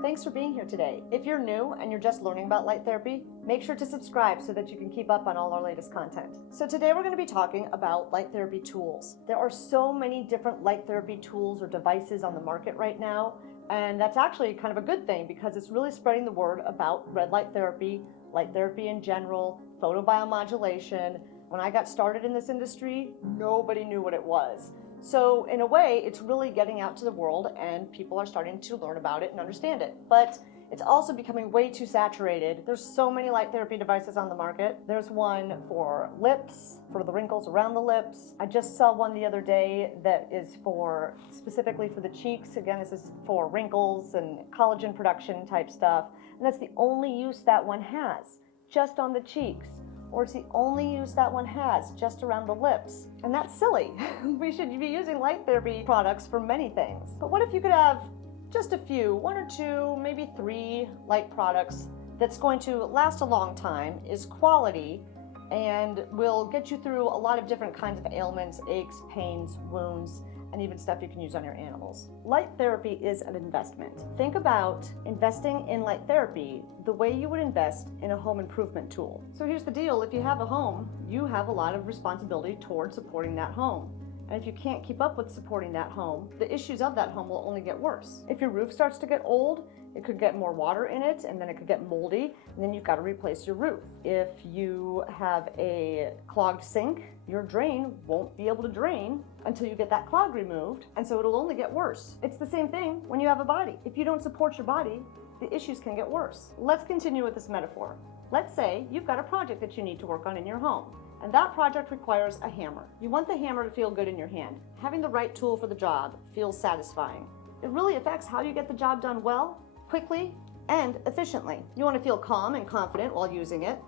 Thanks for being here today. If you're new and you're just learning about light therapy, make sure to subscribe so that you can keep up on all our latest content. So today we're going to be talking about light therapy tools. There are so many different light therapy tools or devices on the market right now, and that's actually kind of a good thing because it's really spreading the word about red light therapy in general, photobiomodulation. When I got started in this industry, nobody knew what it was. So in a way, it's really getting out to the world and people are starting to learn about it and understand it. But it's also becoming way too saturated. There's so many light therapy devices on the market. There's one for lips, for the wrinkles around the lips. I just saw one the other day that is specifically for the cheeks. Again, this is for wrinkles and collagen production type stuff. And that's the only use that one has, just on the cheeks. Or it's the only use that one has, just around the lips. And that's silly. We should be using light therapy products for many things. But what if you could have just a few, one or two, maybe three light products that's going to last a long time, is quality, and will get you through a lot of different kinds of ailments, aches, pains, wounds, and even stuff you can use on your animals. Light therapy is an investment. Think about investing in light therapy the way you would invest in a home improvement tool. So here's the deal, if you have a home, you have a lot of responsibility towards supporting that home. And if you can't keep up with supporting that home, the issues of that home will only get worse. If your roof starts to get old, it could get more water in it, and then it could get moldy, and then you've got to replace your roof. If you have a clogged sink, your drain won't be able to drain until you get that clog removed, and so it'll only get worse. It's the same thing when you have a body. If you don't support your body, the issues can get worse. Let's continue with this metaphor. Let's say you've got a project that you need to work on in your home, and that project requires a hammer. You want the hammer to feel good in your hand. Having the right tool for the job feels satisfying. It really affects how you get the job done well, quickly, and efficiently. You want to feel calm and confident while using it.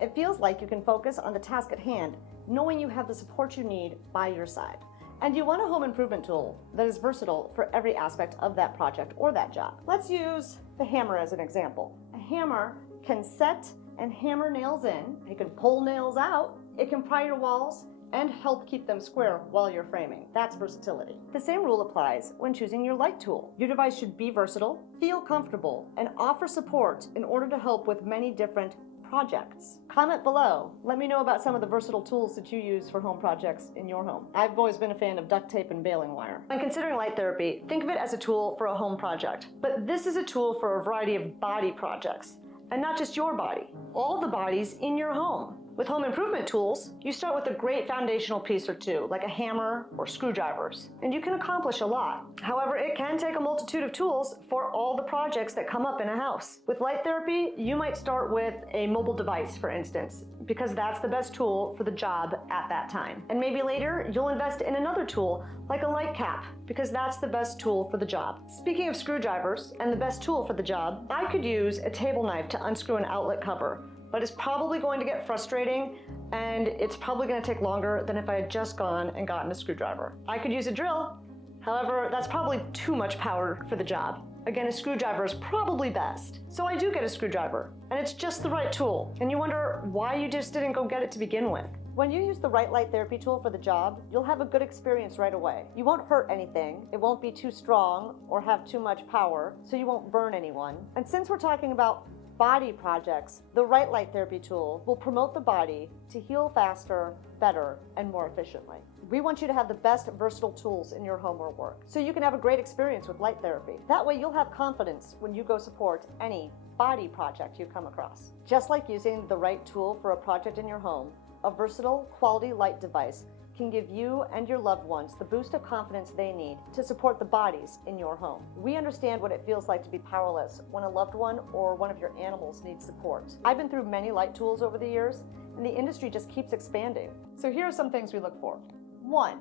It feels like you can focus on the task at hand, knowing you have the support you need by your side. And you want a home improvement tool that is versatile for every aspect of that project or that job. Let's use the hammer as an example. A hammer can set and hammer nails in, it can pull nails out, it can pry your walls, and help keep them square while you're framing. That's versatility. The same rule applies when choosing your light tool. Your device should be versatile, feel comfortable, and offer support in order to help with many different projects. Comment below. Let me know about some of the versatile tools that you use for home projects in your home. I've always been a fan of duct tape and baling wire. When considering light therapy, think of it as a tool for a home project. But this is a tool for a variety of body projects. And not just your body, all the bodies in your home. With home improvement tools, you start with a great foundational piece or two, like a hammer or screwdrivers, and you can accomplish a lot. However, it can take a multitude of tools for all the projects that come up in a house. With light therapy, you might start with a mobile device, for instance, because that's the best tool for the job at that time. And maybe later, you'll invest in another tool, like a light cap, because that's the best tool for the job. Speaking of screwdrivers and the best tool for the job, I could use a table knife to unscrew an outlet cover, but it's probably going to get frustrating and it's probably going to take longer than if I had just gone and gotten a screwdriver. I could use a drill, however, that's probably too much power for the job. Again, a screwdriver is probably best. So I do get a screwdriver, and it's just the right tool. And you wonder why you just didn't go get it to begin with. When you use the right light therapy tool for the job, you'll have a good experience right away. You won't hurt anything, it won't be too strong or have too much power, so you won't burn anyone. And since we're talking about body projects, the right light therapy tool will promote the body to heal faster, better, and more efficiently. We want you to have the best versatile tools in your home or work, so you can have a great experience with light therapy. That way you'll have confidence when you go support any body project you come across. Just like using the right tool for a project in your home, a versatile, quality light device can give you and your loved ones the boost of confidence they need to support the bodies in your home. We understand what it feels like to be powerless when a loved one or one of your animals needs support. I've been through many light tools over the years, and the industry just keeps expanding. So here are some things we look for. 1.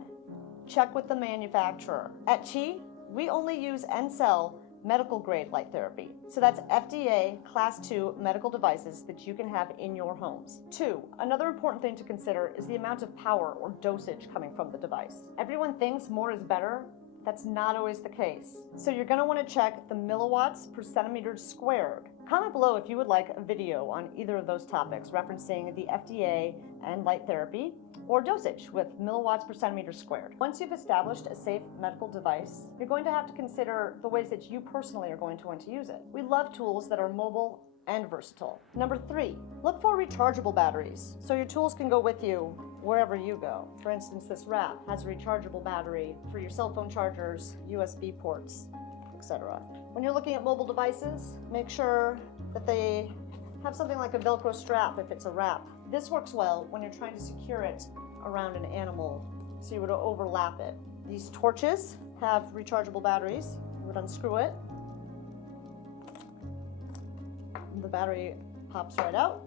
Check with the manufacturer. At Chi, we only use and sell medical grade light therapy. So that's FDA Class 2 medical devices that you can have in your homes. 2, another important thing to consider is the amount of power or dosage coming from the device. Everyone thinks more is better, That's not always the case. So you're going to want to check the milliwatts per centimeter squared. Comment below if you would like a video on either of those topics, referencing the FDA and light therapy, or dosage with milliwatts per centimeter squared. Once you've established a safe medical device, you're going to have to consider the ways that you personally are going to want to use it. We love tools that are mobile and versatile. Number 3, look for rechargeable batteries, so your tools can go with you wherever you go. For instance, this wrap has a rechargeable battery for your cell phone chargers, USB ports, etc. When you're looking at mobile devices, make sure that they have something like a Velcro strap if it's a wrap. This works well when you're trying to secure it around an animal so you would overlap it. These torches have rechargeable batteries. You would unscrew it. The battery pops right out,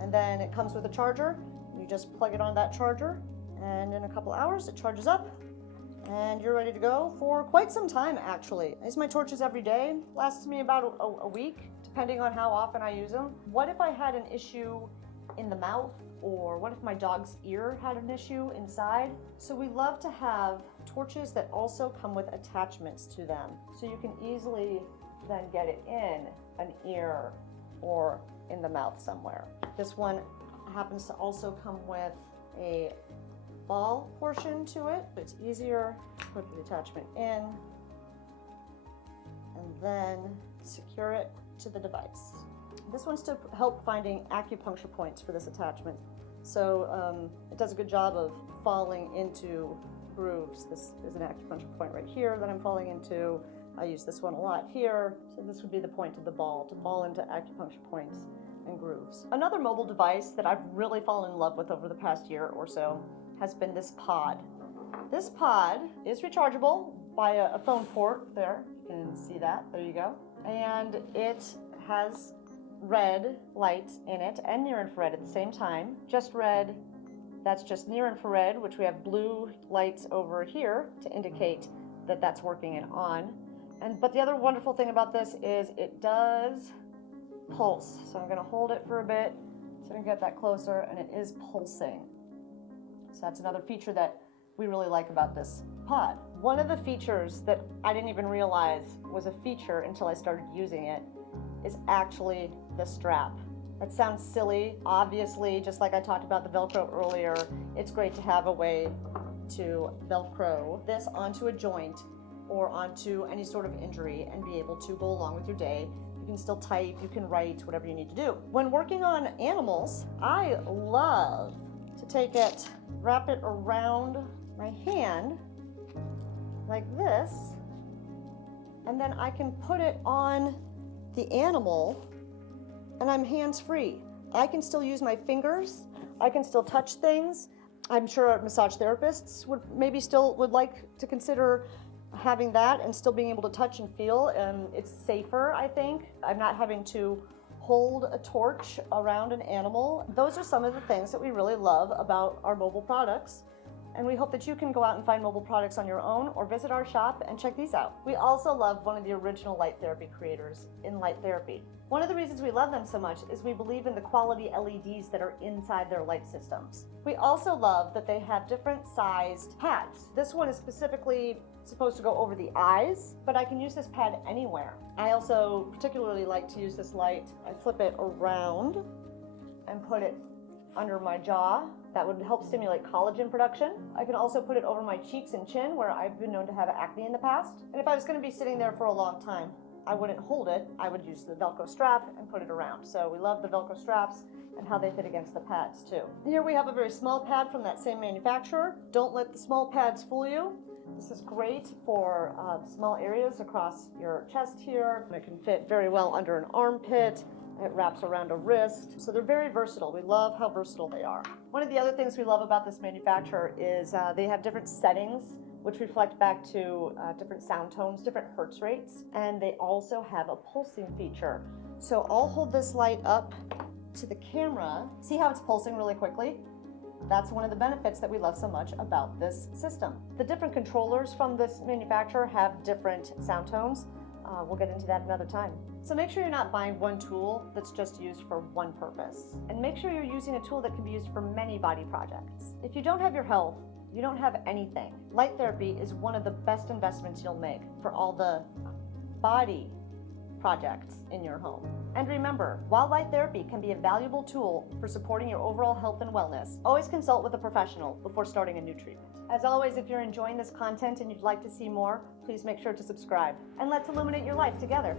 and then it comes with a charger. You just plug it on that charger, and in a couple hours it charges up and you're ready to go for quite some time. Actually, I use my torches every day. Lasts me about a week, depending on how often I use them. What if I had an issue in the mouth, or what if my dog's ear had an issue inside? So we love to have torches that also come with attachments to them, so you can easily then get it in an ear or in the mouth somewhere. This one happens to also come with a ball portion to it. It's easier to put the attachment in and then secure it to the device. This one's to help finding acupuncture points for this attachment. So it does a good job of falling into grooves. This is an acupuncture point right here that I'm falling into. I use this one a lot here. So this would be the point of the ball, to fall into acupuncture points and grooves. Another mobile device that I've really fallen in love with over the past year or so has been this pod. This pod is rechargeable by a phone port there. You can see that, there you go. And it has red light in it and near infrared at the same time. Just red, that's just near infrared, which we have blue lights over here to indicate that that's working and on. But the other wonderful thing about this is it does pulse. So I'm going to hold it for a bit so I can get that closer, and it is pulsing. So that's another feature that we really like about this pod. One of the features that I didn't even realize was a feature until I started using it is actually the strap. That sounds silly. Obviously, just like I talked about the Velcro earlier, it's great to have a way to Velcro this onto a joint or onto any sort of injury and be able to go along with your day. You can still type, you can write, whatever you need to do. When working on animals, I love to take it, wrap it around my hand like this, and then I can put it on the animal and I'm hands-free. I can still use my fingers, I can still touch things. I'm sure massage therapists would like to consider having that and still being able to touch and feel, and it's safer, I think. I'm not having to hold a torch around an animal. Those are some of the things that we really love about our mobile products, and we hope that you can go out and find mobile products on your own or visit our shop and check these out. We also love one of the original light therapy creators in light therapy. One of the reasons we love them so much is we believe in the quality LEDs that are inside their light systems. We also love that they have different sized pads. This one is specifically supposed to go over the eyes, but I can use this pad anywhere. I also particularly like to use this light. I flip it around and put it under my jaw. That would help stimulate collagen production. I can also put it over my cheeks and chin, where I've been known to have acne in the past. And if I was going to be sitting there for a long time, I wouldn't hold it. I would use the Velcro strap and put it around. So we love the Velcro straps and how they fit against the pads too. Here we have a very small pad from that same manufacturer. Don't let the small pads fool you. This is great for small areas across your chest here. It can fit very well under an armpit. It wraps around a wrist. So they're very versatile. We love how versatile they are. One of the other things we love about this manufacturer is they have different settings which reflect back to different sound tones, different hertz rates, and they also have a pulsing feature. So I'll hold this light up to the camera. See how it's pulsing really quickly? That's one of the benefits that we love so much about this system. The different controllers from this manufacturer have different sound tones. We'll get into that another time. So make sure you're not buying one tool that's just used for one purpose. And make sure you're using a tool that can be used for many body projects. If you don't have your health, you don't have anything. Light therapy is one of the best investments you'll make for all the body projects in your home. And remember, while light therapy can be a valuable tool for supporting your overall health and wellness, always consult with a professional before starting a new treatment. As always, if you're enjoying this content and you'd like to see more, please make sure to subscribe. And let's illuminate your life together.